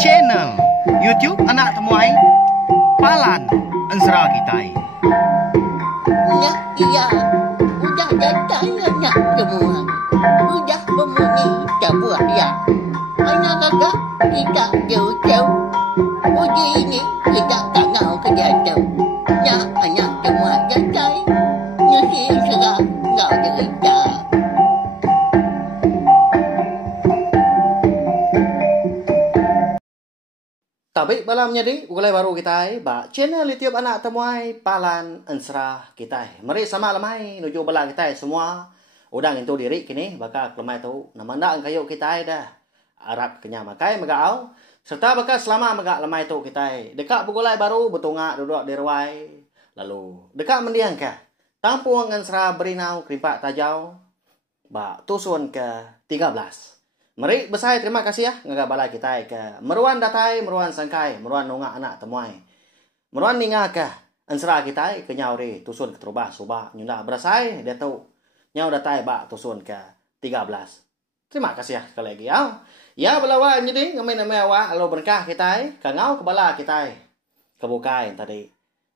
channel YouTube Anak Temuai Palan Ensra Kitai. Ya, iya, udah datang anak semua. Udah memenuhi sebuah ya. Anak kakak kita jauh-jauh. Uji ini kita tak mau kerja jauh. Ya, anak semua datang. Nyusi serah nggak cerita. Tapi malam jadi ulai baru kita ba channel YouTube Anak Temuai Palan Ensra kita. Mari sama lemai nuju bala kita semua. Udang itu diri kini bakal lemai tu namanda kayu kita dah. Arab kenya makai magaau serta bakal selama magak lemai tu kita. Dekat begulai baru betunga duduk di ruai. Lalu dekat mendiang ke Tampung Ensra Berinau Kerimpak Tajau ba tusun ke 13. Mari besai terima kasih ya ngaga balai kita ke meruan datai meruan sangkai meruan nunga anak temuai meruan ninga ke ensra kita ke nyauri tusun ke terubah subah nyunda berasai dia tahu nyau datai ba tusun ke 13. Terima kasih ya sekali lagi ya. Ya belawa jadi ngamai nama awak alo berkah kita ke ngau ke bala kita ke bukai tadi.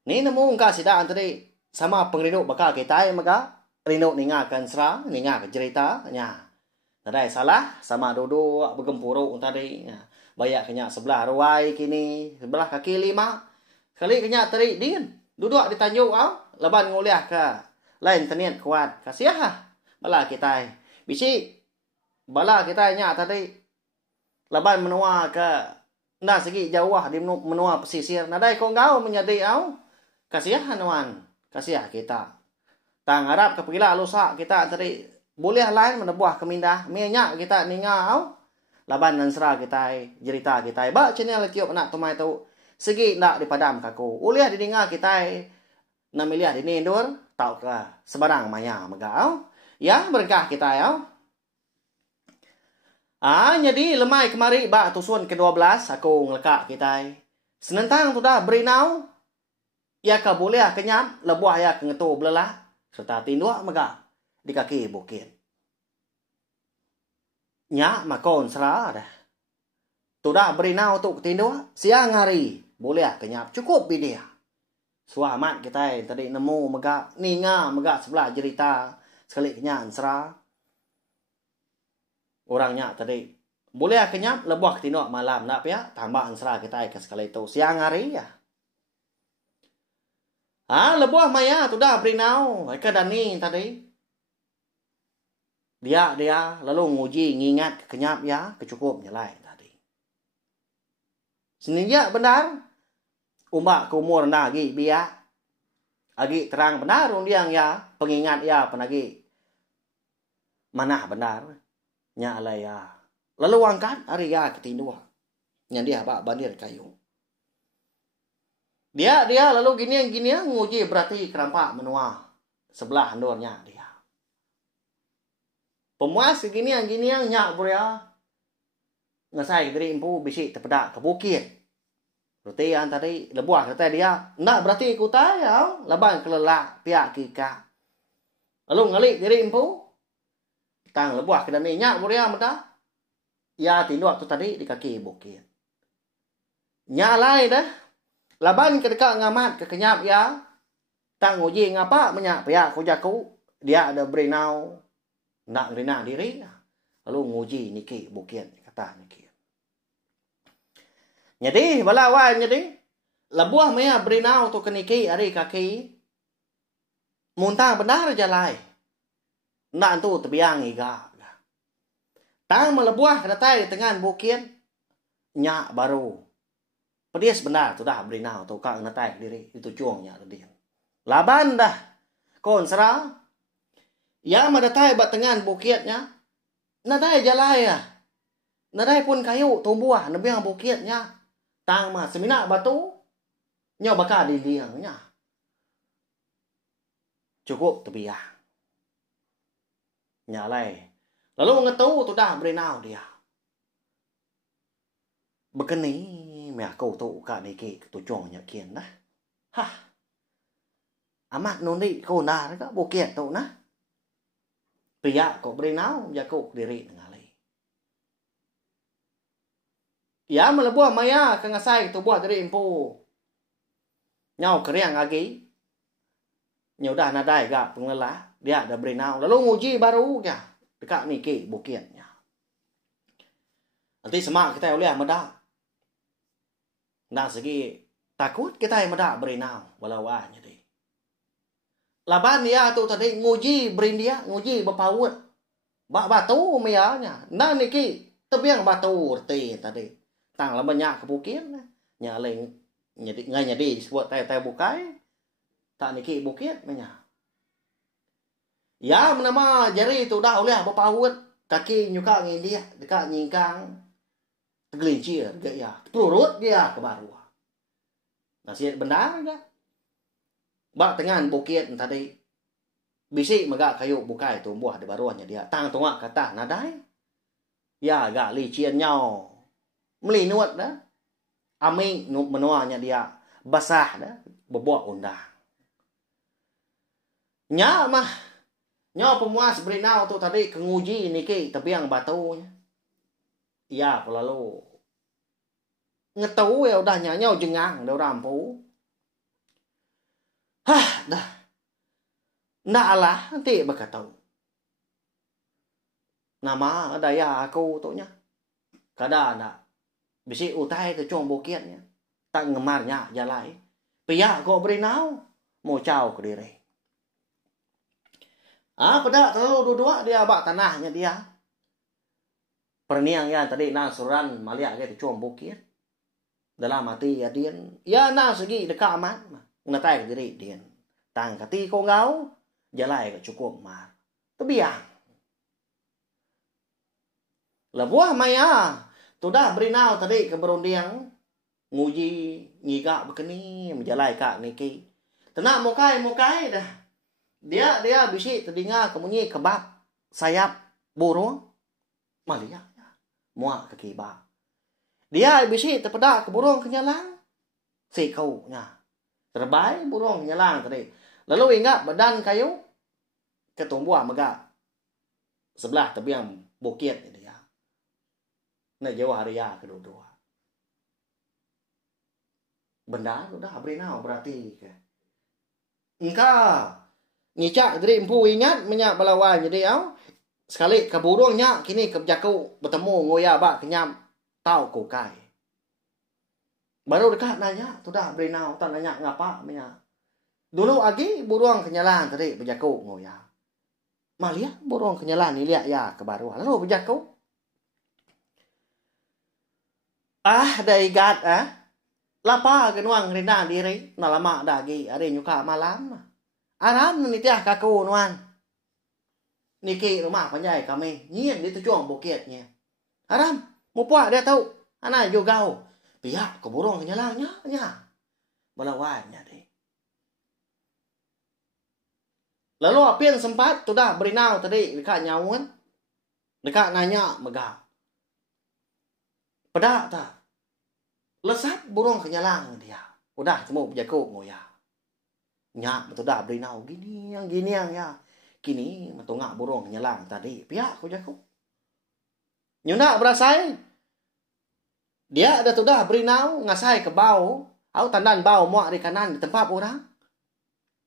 Ni nemu engka sidaan tadi sama pengrindu bakal kita maka rindu ninga ke ensra ninga ke cerita nya. Tadai salah sama duduk bergempuruk tadi. Bayak kenyak sebelah ruai kini, sebelah kaki 5. Sekali kenyak tadi din. Duduk di tanjuk au, leban nguliah ke lain teniat kuat. Kasih bala kita. Bisi bala kita nya tadi leban menua ke nda segi jauh di menua pesisir. Nadai kau ngau menjadi au. Kasih nuan. Kasih kita. Tang harap kepila lusa kita tadi boleh lain menebuah kemindah minyak kita ningau laban ensra kita cerita kita ba channel kiop anak tumai tu segi ndak dipadam kaku uliah didengar kita na miliah dinindur tau ke sebarang maya megau ya berkah kita ya. Jadi lemai kemari ba tusun ke-12 aku ngelekak kita senentang tu dah berinau ya ka boleh kenyam lebuah ya kengetu belelah serta tinduk mega di kaki bukit. Nya makon serah dah. Tudah berinau tu ketindua siang hari boleh kenyap cukup bidia. Suamat kita tadi nemu megak ninga megak sebelah cerita sekali kenyan serah. Orangnya tadi boleh kenyap lebuah ketindua malam nak ya tambah serah kita ke sekali itu siang hari ya. Lebuah maya tudah berinau ke dani tadi. Dia lalu nguji ngingat kenyap ya kecukup nyelai tadi. Senija benar umbak ke umur nagi biak agi terang benar undiang ya pengingat ya penagi mana benar nya alai ya lalu angkat hari ya ketindua nya dia bak bandir kayu dia lalu gini nguji berarti kerampak menua sebelah handurnya dia. Pemuas gini yang nyak buria. Ngasai dari empu bisi terpedak ke bukit. Berarti yang tadi lebuah kata dia. Ndak berarti kuta ya. Leban kelelak pihak kika. Lalu ngalik dari empu. Tang lebuah kena ni nyak buria menda. Ya tinduk tu tadi di kaki bukit. Nyak lai dah. Laban kedekat ngamat ke kenyap ya. Tang uji ngapa menyak pihak kujaku. Dia ada berinau. Nak rina diri lalu nguji niki bukit kata niki. Jadi balawan jadi lebuah maya berinau tu keniki ari kaki muntah benar jalai. Nak tu terbiang iga. Tang melebuah kata dengan bukit nyak baru. Pedias benar tu dah berinau tu kak natai diri itu cuangnya tadi. Laban dah kon serah ya madatai bat tengan bukitnya. Nadai jalai ya. Nadai pun kayu tumbuh nebiang bukitnya. Tang mah semina batu. Nyaw bakal diliangnya. Cukup tebiah. Nyalai. Lalu ngetu tu dah berinau dia. Begini meh kau tu ka niki tujuannya kian dah. Amat noni kau nar ka bukit tu nah. Pria kok berinau jago diri ngalai. Ya melebuah maya kengasai tu buat dari impu. Nyau keriang lagi. Nyudah nadai gak pengelah. Dia ada berinau. Lalu nguji baru ya. Dekat niki bukitnya. Nanti semak kita oleh medak. Nah segi takut kita yang medak berinau. Walau jadi. Laban dia tu tadi nguji berin dia. Nguji berpaut. Batu mianya. Nah niki tebiang batu reti tadi. Tang lah banyak ke bukit. Nya lain ngay jadi disebut tay bukai. Tak niki bukit banyak. Ya menama jari tu dah oleh berpaut. Kaki nyuka ngin dia. Dekat nyingkang. Tergelincir dia. Pelurut dia ke baru. Nasi benar enggak? Bak dengan bukit tadi. Bisi megak kayu bukai tumbuh di baruannya dia. Tang tungak kata nadai. Ya agak licin nhau. Melinut dah. Aming menuanya dia. Basah dah. Bebuak undang. Nya mah. Nya pemuas berinau tu tadi. Kenguji niki tebiang batunya. Ya lalu. Ngetau ya udah nyanyau jengang. Dah rampu. Hah dah. Ndak lah nanti bakal tahu. Nama ada ya aku tu nya. Kada nak. Bisi utai ke cuang bukitnya. Tak ngemarnya jalai. Pihak kau berinau. Mau caw ke diri. Pada terlalu dua dia abak tanahnya dia. Perniang ya tadi nasuran maliak ke cuang bukit. Dalam hati ya dia. Ya na segi dekat amat. Ngatai ke diri dia. Tang kati kau ngau. Jalai ke cukup mar. Tebiang. Lebuah maya. Tu dah berinau tadi ke berundiang. Nguji. Ngigak begini. Menjalai kak niki. Tenak mukai dah. Dia bisi terdengar kemunyi kebab. Sayap burung. Malia. Muak ke kibab. Dia bisi terpedak ke burung kenyalang. Sikaunya. Terbaik burung kenyalang tadi. Lalu ingat badan kayu ketumbuh megak sebelah tebiang bukit ini ya. Nah jauh hari ya kedua-dua. Benda udah berinau berarti ke. Engkau ngicak dari empu ingat menyak balawan jadi au. Sekali ke burungnya kini ke jaku bertemu ngoya bak kenyam tau kokai. Baru dekat nanya tu dah berinau tak nanya ngapa menyak. Dulu lagi burung kenyalan tadi berjaku ngoya. Malia burung kenyalan ni lihat ya ke baru. Lalu berjaku. Daigat Lapa kenuang rina diri. Nalama dagi. Ada nyuka malam. Aram nitiah kaku nuan. Niki rumah panjai kami. Nyian di tujuan bukitnya. Aram. Mupuak dia tahu. Anak juga. Pihak ke burung kenyalannya. Melawannya deh. Lalu apian sempat tu dah berinau tadi dekat nyawan. Dekat nanya megah. Pedak tak? Lesat burung kenyalang dia. Udah temu berjaku ngoya. Nyak betul dah berinau gini yang ya. Kini metungak burung kenyalang tadi. Pihak ku jaku. Nyunak berasai. Dia ada tu dah berinau ngasai ke bau. Au tandan bau muak di kanan di tempat orang.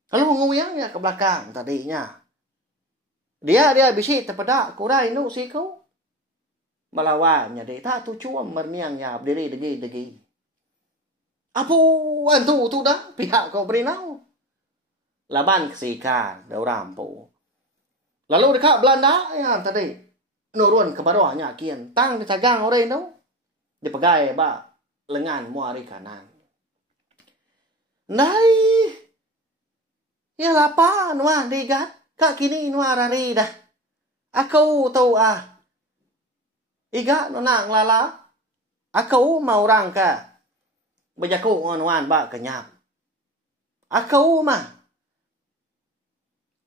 Kalau nguyangnya ke belakang tadinya. Dia bisi terpedak kurai nu siku. Melawannya dia tak tu cuam merniangnya berdiri degi. Apa antu tu dah pihak kau berinau. Laban kesikan dah rampu. Lalu dekat Belanda ya tadi. Nurun ke bawahnya kian. Tang dicagang orang tu. Dipegai ba lengan muari kanan. Nai. Ya lapa nuah digat. Kak kini nuah rari dah. Aku tahu Iga nunak lala. Aku mau orang ka. Berjaku nuan ba kenyap. Aku mah.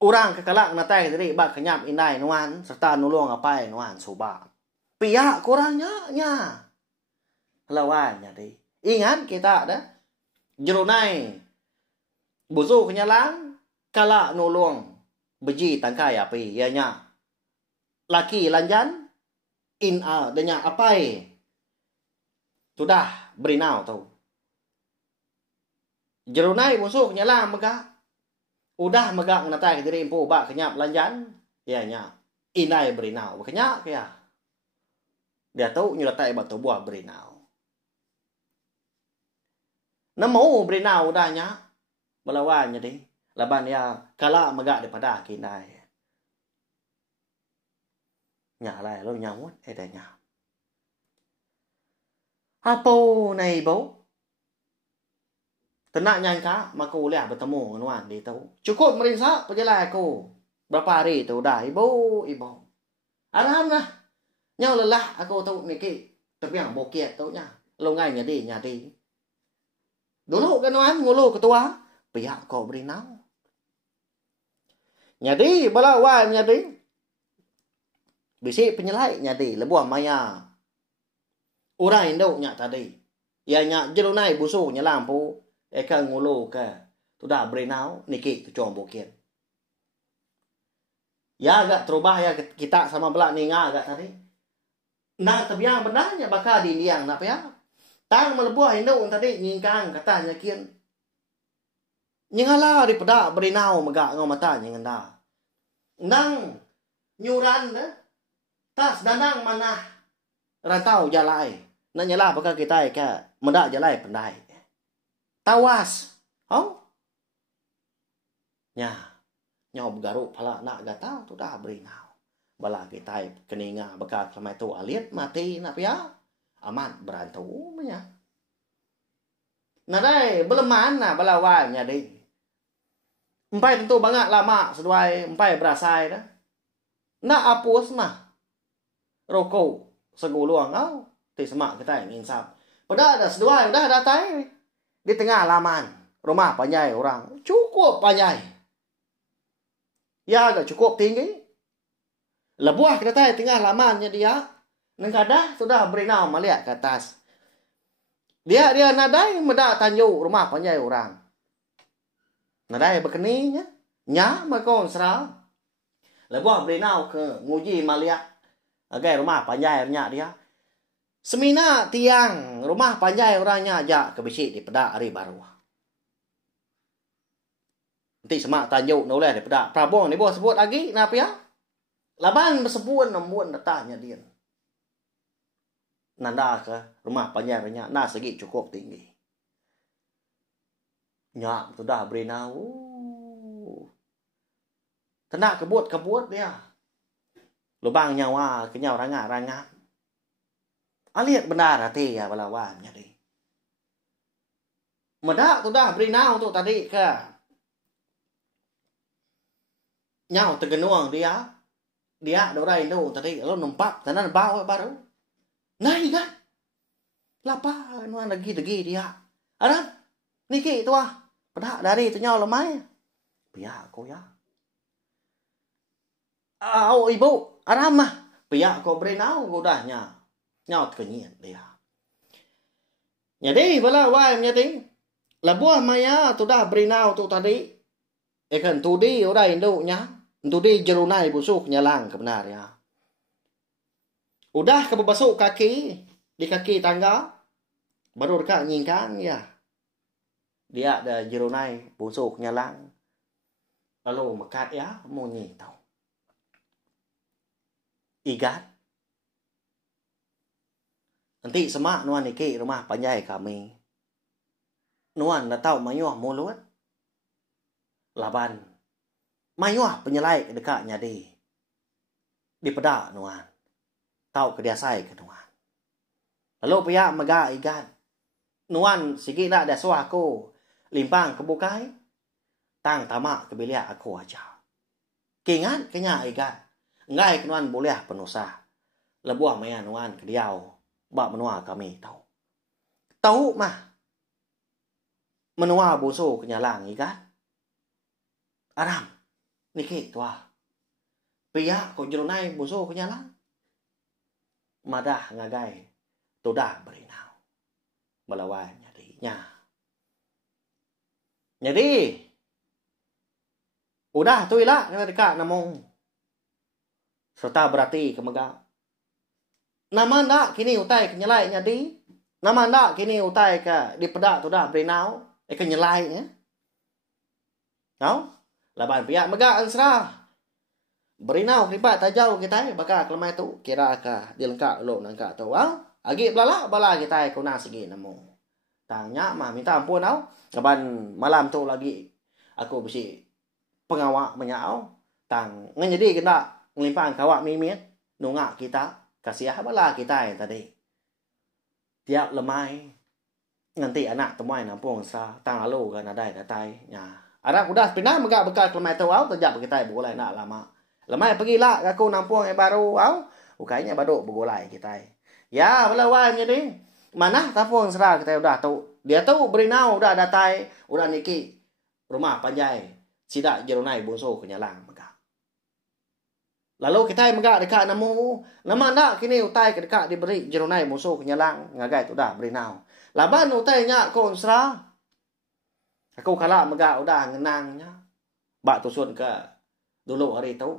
Orang kekalak natai diri ba kenyap indai nuan. Serta nulung apai nuan soba. Pihak kurangnya. Lawannya di. Ingat kita dah. Jerunai. Buzu kenyalang. Kala nulung beji tangkai api ianya laki lanjan denya apai Sudah berinau tu. Jerunai busuk nyala megak. Udah megak natai ke diri empu bak kenyap lanjan. Ya nya. Inai berinau. Kenyak ya. Dia tahu nyulatai batu buah berinau. Nemu berinau dah nya. Belawan jadi. Laban ya kala megak daripada kinai. Nya lai lo nyamut dah nya. Apa này bố? Tenang nyangka, maka uliah bertemu dengan dia tahu. Cukup merisa perjalanan aku. Berapa hari tu dah ibu. Alhamdulillah. Nhau lelah aku tahu niki. Tapi yang bokeh tahu nya. Lo ngai nyadi. Dulu kan wan ngulu ketua. Pihak kau berinau. Nyadi bala wan nyadi. Bisi penyelai nyadi lebuah maya. Orang Indo nya tadi. Ya nya jerunai busuk nya lampu. Eka ngulu ke. Tu dah berinau. Niki tu cong bukit. Ya agak terubah ya kita sama belak ninga agak tadi. Nah tapi yang benarnya bakal diliang. Nak ya. Tang melebuah Indo tadi. Nyingkang katanya kian. Nyingala daripada berinau megak ngau mata nyinganda. Nang nyuran dah. Tas danang mana. Rantau jalai. Nak nyala bakal kita ke mendak jalai pendai. Tawas. Oh? Nya. Nyau bergaruk pala nak gata tu dah berinau. Bala kita keninga bakal kelamai tu alit mati nak ya. Aman berantu nya. Nah dai beleman nah bala wanya dei. Empai tentu banget lama seduai empai berasai dah. Nak apus mah. Rokok seguluang kau. Semak kita ingin sap. Pada ada seduai, udah datai. Di tengah halaman. Rumah panjai orang. Cukup panjai. Ya agak cukup tinggi. Lebuah kita tahu tengah halamannya dia. Nengkadah sudah berinau melihat ke atas. Dia nadai medak tanjuk rumah panjai orang. Nadai berkeninya. Nya makon serang. Lebuah berinau ke nguji melihat. Agai rumah panjai dia. Semina tiang rumah panjai orangnya ajak ke bisik di pedak hari baru. Nanti semak tanjuk noleh di pedak. Prabong ni buat sebut lagi. Kenapa ya? Laban bersebut nombor datanya dia. Nanda ke rumah panjai orangnya. Nah segi cukup tinggi. Nyak sudah berinau. Tenak kebut dia. Lubang nyawa kenyau rangat. Aliat benar hati ya balawan jadi. Medak tu dah berinau tu tadi ke. Nyau tergenuang dia. Dia dorai Indo tadi lo numpak tanah bawa baru. Nah kan. Lapa nuan lagi dia. Aram. Niki tu ah. Pedak dari tu nyau lemai. Pihak aku ya. Oh ibu, aram mah. Pihak kau berinau udahnya. Nyau kenyien dia. Jadi bala wai nyadi. Labuah maya tu dah berinau tu tadi. Ekan tudi ora Indo nya. Tudi jerunai busuk nyalang kebenar ya. Udah kebasuk kaki di kaki tangga. Baru dekat nyingkang ya. Dia ada jerunai busuk nyalang. Lalu mekat ya mau nyitau. Igat. Nanti semak nuan niki rumah panjai kami. Nuan dah tahu mayuah mulut. Laban. Mayuah penyelai dekatnya di pedak nuan. Tahu kediasai ke nuan. Lalu pihak megak ikan. Nuan sikit nak dah suah aku. Limpang kebukai. Tang tamak kebiliak aku aja. Kingan kenya ikan. Ngai nuan boleh penusah. Lebuah maya nuan kediau. Bak menua kami tahu. Tahu mah. Menua busuk kenyalang ikan. Aram. Niki tua. Pihak kau jerunai busuk kenyalang. Madah ngagai. Tudah berinau. Balawan nyadinya. Jadi. Udah tu ilah. Kena dekat namung. Serta berarti kemegak. Nama ndak kini utai kenyalai nyadi. Nama ndak kini utai ka di pedak tu dah berinau. Eka nyelai ya. Tahu? Laban pihak megak ansra. Berinau kripat tajau kita baka kelemai tu kira ka dilengkap lo nangka tu. Agi belala bala kita ko na sige namo. Tanya mah minta ampun tau. Laban malam tu lagi aku besi pengawak menyau. Tang ngejadi kena ngelimpang kawak mimit nungak kita kasih bala kita tadi. Tiap lemai nanti anak temuai nampung sa tang lalu kan ada datai nya. Ada udah pindah megak bekal kelemai tu au terjap kita boleh nak lama. Lemai pergilah aku nampung yang baru au. Ukainya baru bergolai kita. Ya, belawai jadi. Mana tampung serah kita udah tahu. Dia tahu berinau udah datai, udah niki rumah panjai. Sidak jerunai bunso kenyalang megak. Lalu kita megak dekat namu. Nama nak kini utai ke dekat diberi jerunai bunso kenyalang ngagai tu dah berinau. Laban utai nya ko serah. Aku kalak megak udah ngenangnya. Bak tusun ke dulu hari tu.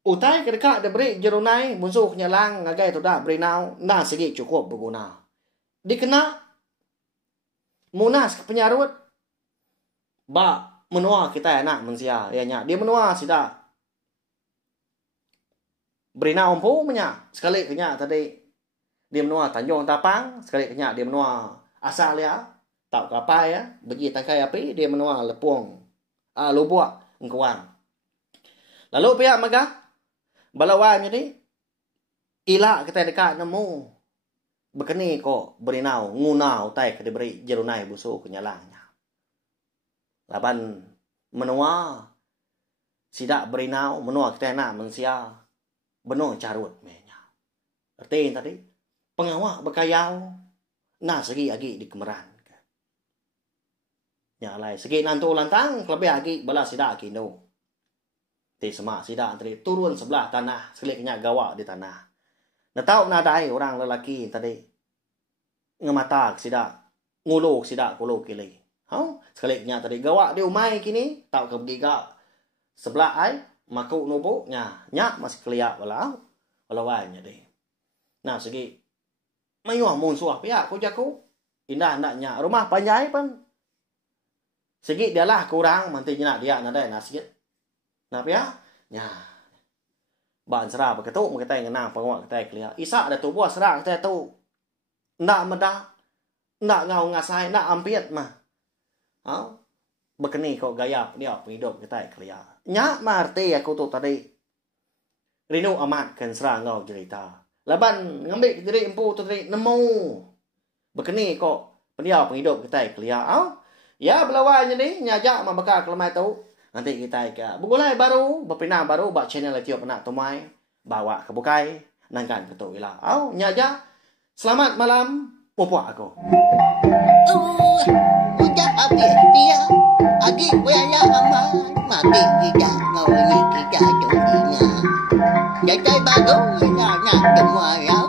Utai ke dekat diberi jerunai bunso kenyalang ngagai tu dah berinau. Nah segi cukup berguna. Dikena munas ke penyarut. Bak menua kita anak mensia. Ianya dia menua sidak. Berinau umpu menya. Sekali kenya tadi dia menua Tanjung Tapang. Sekali kenya dia menua asal ya. Tak kapai ya. Bagi tangkai api dia menua lepung. Lubuk engkuan. Lalu pihak megah. Balawan jadi. Ilak kita dekat nemu. Bekeni kok berinau. Ngunau tai ke diberi jerunai busu kenyalangnya. Laban menua. Sidak berinau. Menua kita nak mensia. Benar carut menya. Arti tadi. Pengawak berkayau. Nah segi agi di kemeran. Ya lai segi nantu lantang. Kelebih agi bala sidak kino. Ti semak sidak tadi. Turun sebelah tanah. Sekali kena gawak di tanah. Nah tahu nadai orang lelaki tadi. Ngematak sidak. Nguluk sidak kuluk kili. Sekali kena tadi. Gawak di umai kini. Tahu kebegiga. Sebelah ai. Makuk nubu nya masih keliak wala walawanya deh. Nah segi mayuah mun suah pihak ku jaku indah naknya rumah panjai pun segi dialah kurang manti nak dia nada nasihat. Nah pihak nya ban serah beketu kita ngena pengawak kita keliak. Isa ada tu buah serah kita tu ndak medah ndak ngau ngasai ndak ampiat mah. Bekeni kok gaya dia hidup kita keliak. Nya marti aku tu tadi. Rinu amat kan serang ngau cerita. Laban ngambil diri empu tu tadi nemu. Bekeni kok dia penghidup kita kelia. Ya belawanya ni nyajak mabaka kelemai tu. Nanti kita ke begulai baru, berpindah baru bak channel Tiop Anak Tumai bawa ke bukai nangkan ketu ila. Nyajak. Selamat malam pupuak aku. Udah habis dia. Adik buaya aman. Mati tidak ngawini kita jodinya. Jajai baru nak semua ya.